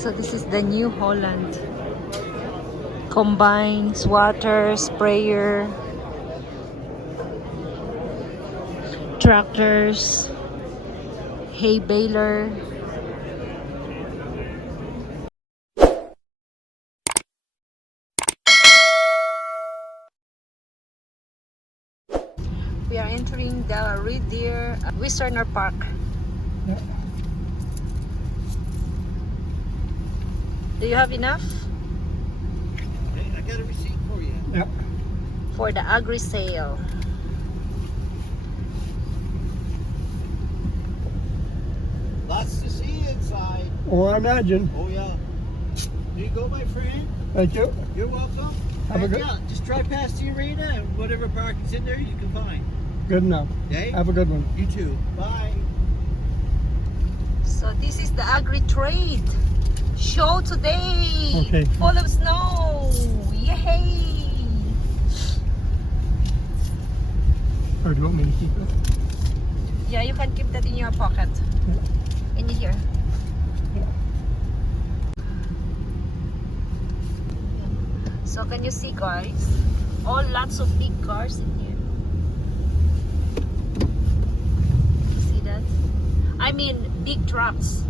So this is the New Holland. Combine, swatter, sprayer, tractors, hay baler. We are entering the Red Deer Westerner Park. Yeah. Do you have enough Hey, I got a receipt for you. Yeah. for the agri sale? Lots to see inside. Oh, I imagine. Oh yeah. Here you go, my friend. Thank you. You're welcome. Have a good- Yeah, just drive past the arena and whatever parking's in there you can find. Good enough. Okay? Have a good one. You too. Bye. So this is the agri trade show today. Okay. Full of snow. Yay! Or do you want me to keep it? Yeah, you can keep that in your pocket. In here. So can you see, guys? All lots of big cars in here. See that? I mean big trucks.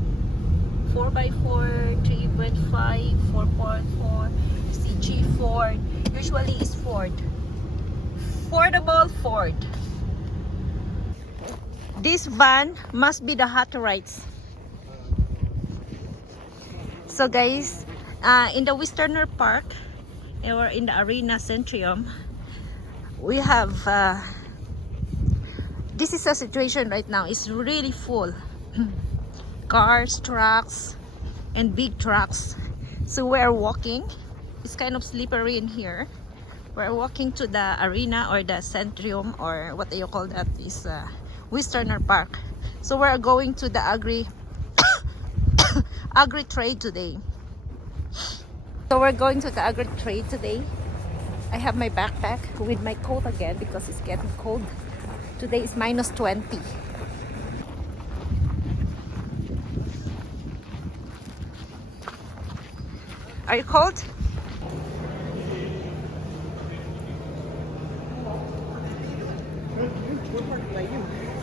4x4, 3.5, 4.4, CG Ford. Usually is Ford. Affordable Ford. This van must be the Hot Rights. So guys, in the Westerner Park or in the Arena Centrium, we have this is a situation right now. It's really full. Cars, trucks, and big trucks. So we're walking. It's kind of slippery in here. We're walking to the arena or the Centrium, or what do you call that, is Westerner Park. So we're going to the agri trade today. So we're going to the agri trade today. I have my backpack with my coat again because it's getting cold. Today is minus 20. Are you cold?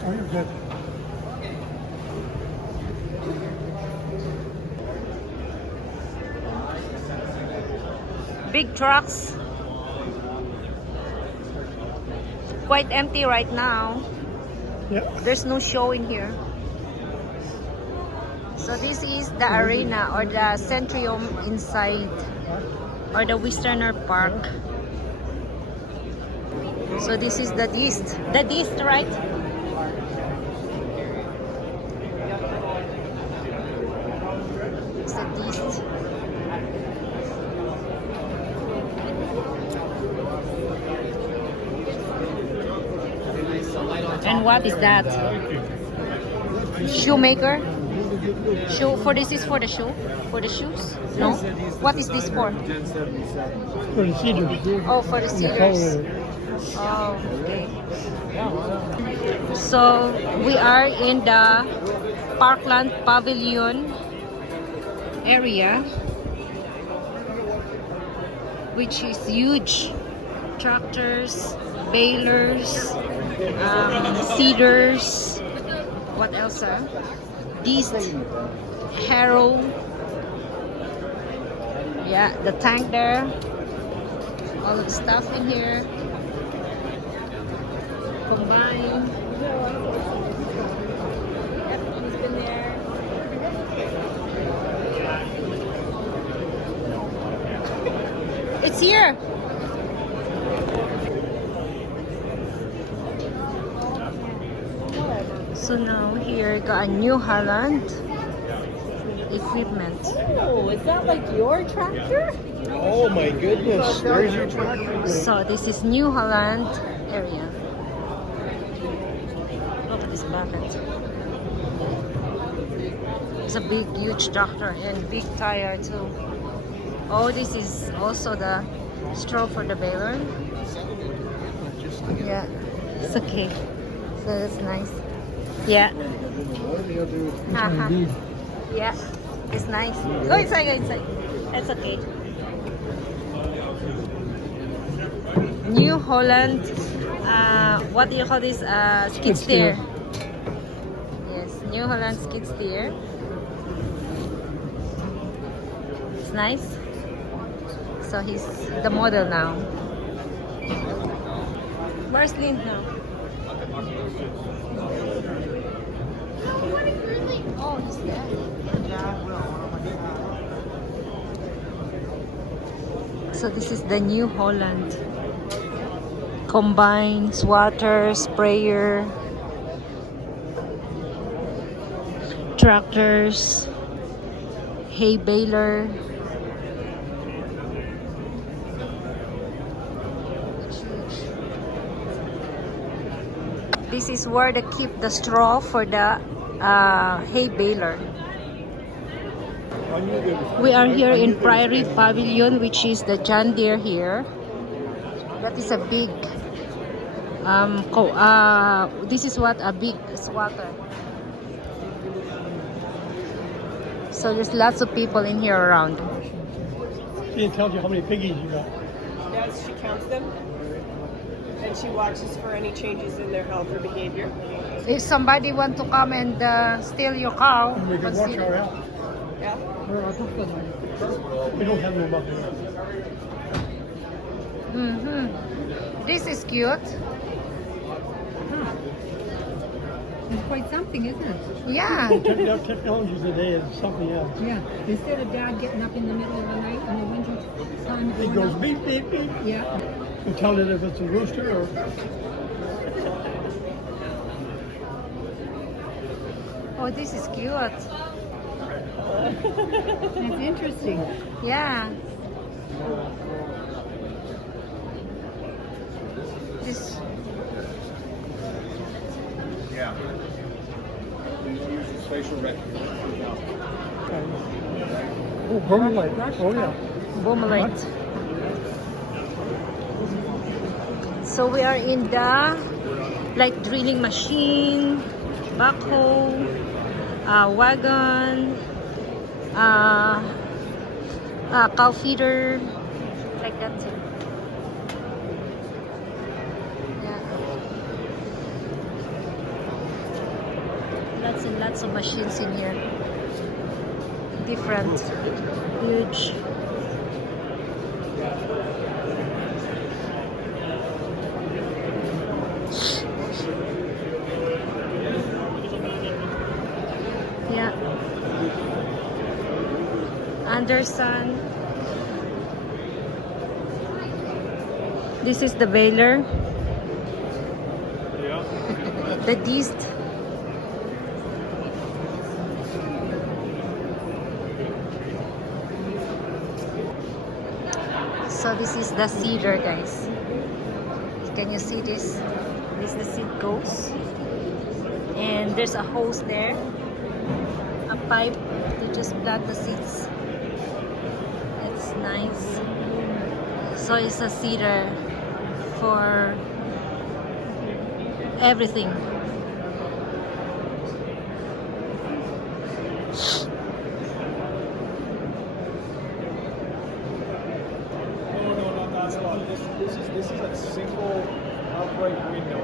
Oh, you're good. Big trucks. Quite empty right now. Yeah. There's no show in here. So this is the arena or the Centrium inside, or the Westerner Park. So this is the Dist. The Dist, right? It's the Dist. And what is that? Shoemaker? Shoe for this is for the shoe? For the shoes? No? What is this for? For the cedar. Oh, for the cedars. Oh, okay. So we are in the Parkland Pavilion area, which is huge. Tractors, balers, cedars. What else? Dist, Harrow. Yeah, the tank there. All of the stuff in here. Combine. Yep, he's been there. It's here. So now here got a New Holland equipment. Oh, is that like your tractor? Oh my goodness. There's your tractor. So this is New Holland area. Look at this bucket. It's a big, huge tractor and big tire too. Oh, this is also the straw for the baler. Yeah, it's okay. So that's nice. Yeah. Uh-huh. Yeah. It's nice. Go inside, go inside. It's okay. New Holland, what do you call this? Skid steer. Yes, New Holland skid steer. It's nice. So he's the model now. Where's Lynn now? Oh, he's there. So this is the New Holland. Combine, swatter, sprayer, tractors, hay baler. This is where they keep the straw for the hay baler. We are here in Prairie Pavilion, which is the John Deere here. That is a big, this is what a big swatter. So there's lots of people in here around. She tells you how many piggies you got. Yes, she counts them. And she watches for any changes in their health or behavior. If somebody want to come and steal your cow, And we can wash consider- our house. Yeah? We don't have no muffins. This is cute. It's quite something, isn't it? Yeah. Technology today is something else. Yeah. Instead of Dad getting up in the middle of the night in the winter time, It going goes up- beep, beep, beep. Yeah. And tell it if it's a rooster or... Oh, this is cute. It's interesting. Yeah. This. Yeah. Uses facial recognition. Oh, Burma light. Oh, yeah. Boomlight. So we are in the like drilling machine, backhoe, wagon, cow feeder, like that too. Yeah. Lots and lots of machines in here. Different, huge. Yeah. Anderson. This is the baler. The disc. So this is the seeder, guys. Can you see this? This the seed goes. And there's a hose there. A pipe to just plant the seeds. It's nice. So it's a seeder for everything. No, not that one. This is a single upright window.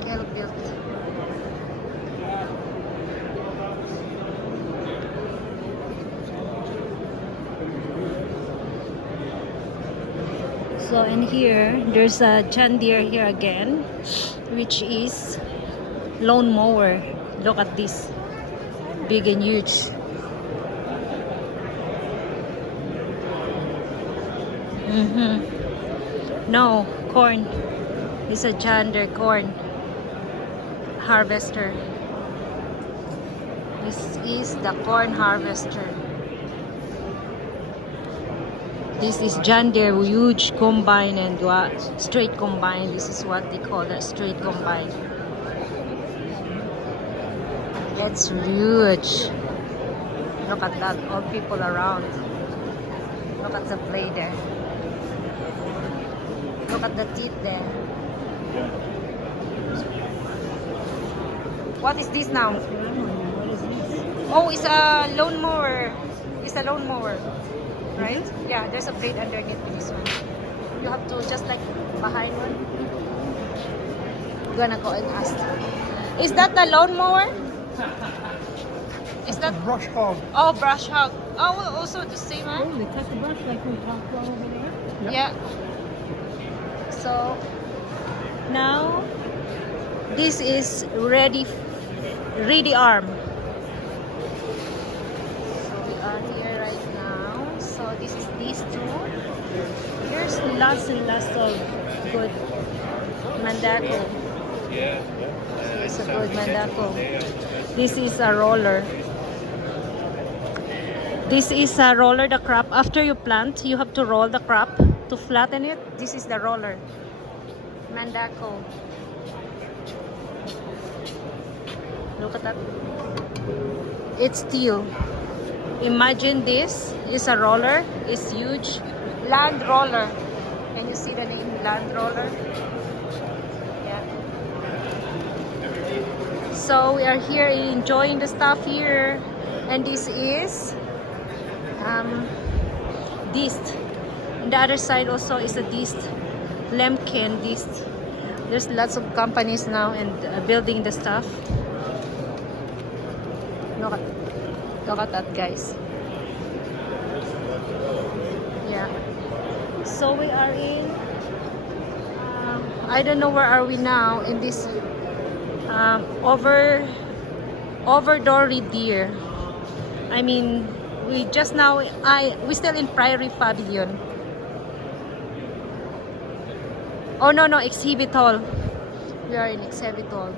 Scale built. So in here, there's a John Deere here again, which is lawn mower. Look at this, big and huge. No, corn. It's a John Deere corn harvester. This is the corn harvester. This is John Deere huge combine and straight combine. This is what they call a straight combine. It's huge. Look at that, all people around. Look at the blade there. Look at the teeth there. What is this now? What is this? Oh, it's a lawnmower. It's a lawnmower, right? Yeah, there's a blade underneath this one. You have to just like behind one. You're gonna go and ask. Is that the lawnmower? Is that Brush hog. oh brush hog? Oh, well, also the same Oh, one. they cut the brush like we talked about over there. Yep. Yeah. So now this is ready arm. We are here right now. So this is these two. There's lots and lots of good mandako. It's a good mandako. This is a roller. This is a roller, the crop. After you plant, you have to roll the crop to flatten it. This is the roller. Mandako. Look at that. It's steel. Imagine this is a roller. It's huge. Land roller. Can you see the name land roller? Yeah. So we are here enjoying the stuff here. And this is dist. On the other side also is a dist. Lemken dist. There's lots of companies now and building the stuff. Look at that, guys. Yeah. So we are in I don't know where are we now in this over Deer. I mean, we just now we still in Prairie Pavilion. Oh no, exhibit hall. We are in exhibit hall.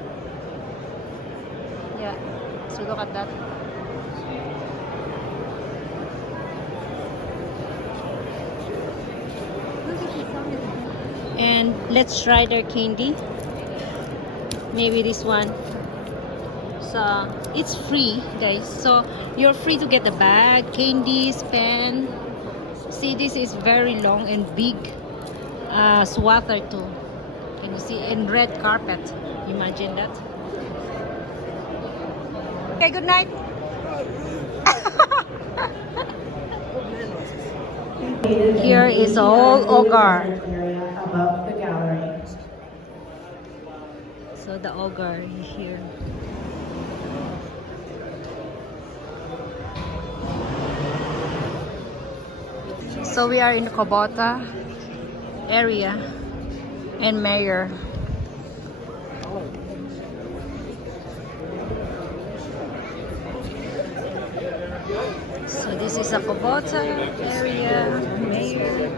Yeah. So look at that. And let's try their candy. Maybe this one. So it's free, guys. So you're free to get the bag, candies, pen. See, this is very long and big swatter too. Can you see? And red carpet. Imagine that. Okay, good night. Here is all Ogar. Above the gallery. So the Ogar is here. So we are in the Kubota area and Mayor. So this is a Kubota area, Mayor.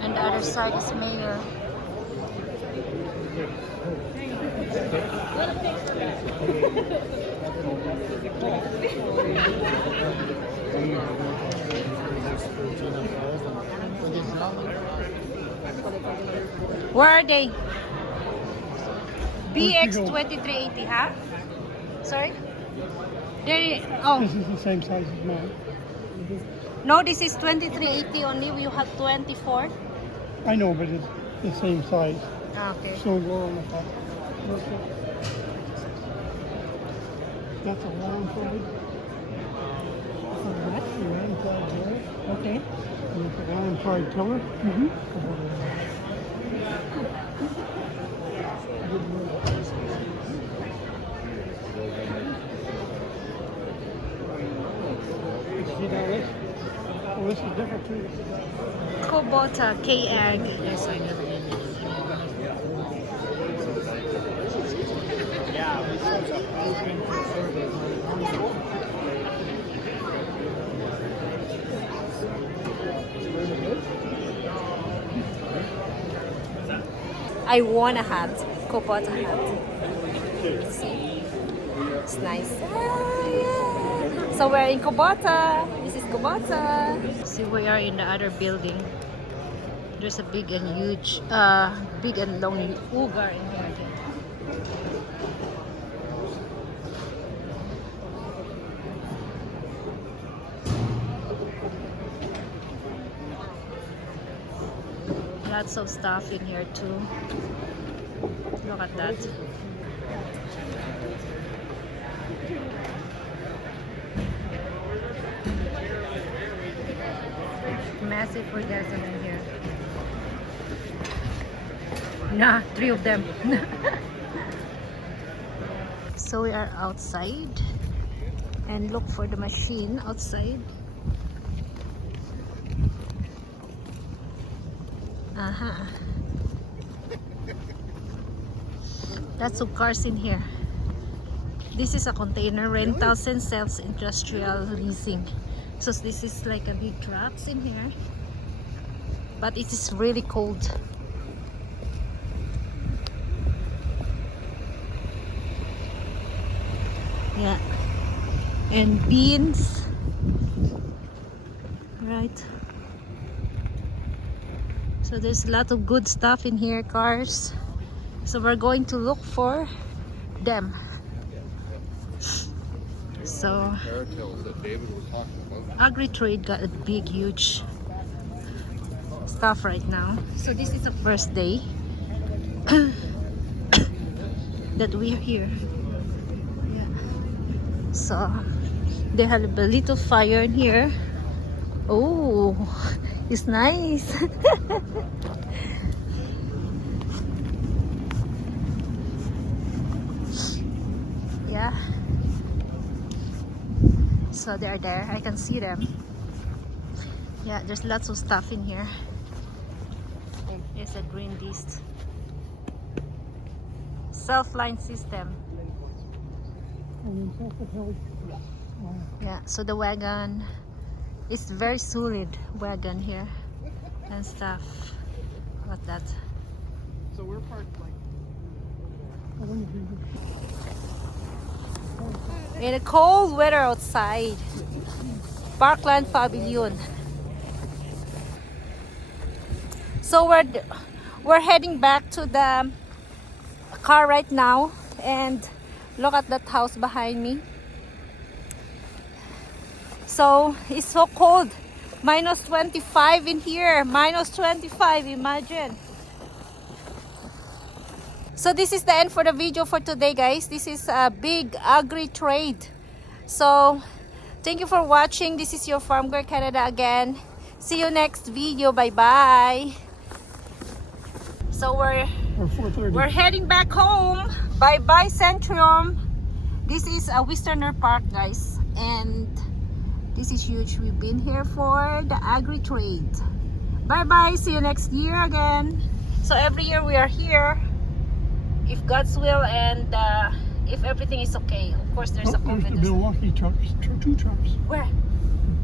And the other side is Mayor. Where are they? BX 2380, huh? Sorry? They oh This is the same size as mine. no, this is 2380 only. You have 24. I know, but it's the same size. Okay. So we're on the top. That's a long side. What? Long side there. Okay. And it's a long side pillar. See that is? Oh, this is different too. Kubota K-Ag. Yes, I never did. I want a hat. Kubota hat. See? It's nice. Ah, yeah. So we're in Kubota. This is Kubota. See, we are in the other building. There's a big and huge, big and long ugar in here again. Lots of stuff in here too. Look at that. Massive orgasm in here. Nah, 3 of them. So we are outside and look for the machine outside. Lots of cars in here. This is a container rentals and sales industrial leasing. So this is like a big trucks in here, but it is really cold. Yeah, and beans, right? So there's a lot of good stuff in here, cars. So we're going to look for them. So Agri-Trade got a big, huge stuff right now. So this is the first day that we are here. Yeah. So they have a little fire in here. Oh, it's nice. Yeah. So they're there. I can see them. Yeah, there's lots of stuff in here. There's a green disc. Self-line system. Yeah, so the wagon is very solid wagon here and stuff. What's that? So we're parked like. In a cold weather outside. Parkland Pavilion. So we're heading back to the car right now, and look at that house behind me. So it's so cold. Minus 25 in here. Minus 25, imagine. So this is the end for the video for today, guys. This is a big Agri-Trade. So thank you for watching. This is your Farm Girl Canada again. See you next video. Bye bye. So we're heading back home. Bye bye Centrium. This is a Westerner Park, guys, and this is huge. We've been here for the Agri-Trade. Bye bye. See you next year again. So every year we are here, if God's will and if everything is okay. Of course, there's a There's the COVID. Milwaukee trucks, 2 trucks. Where?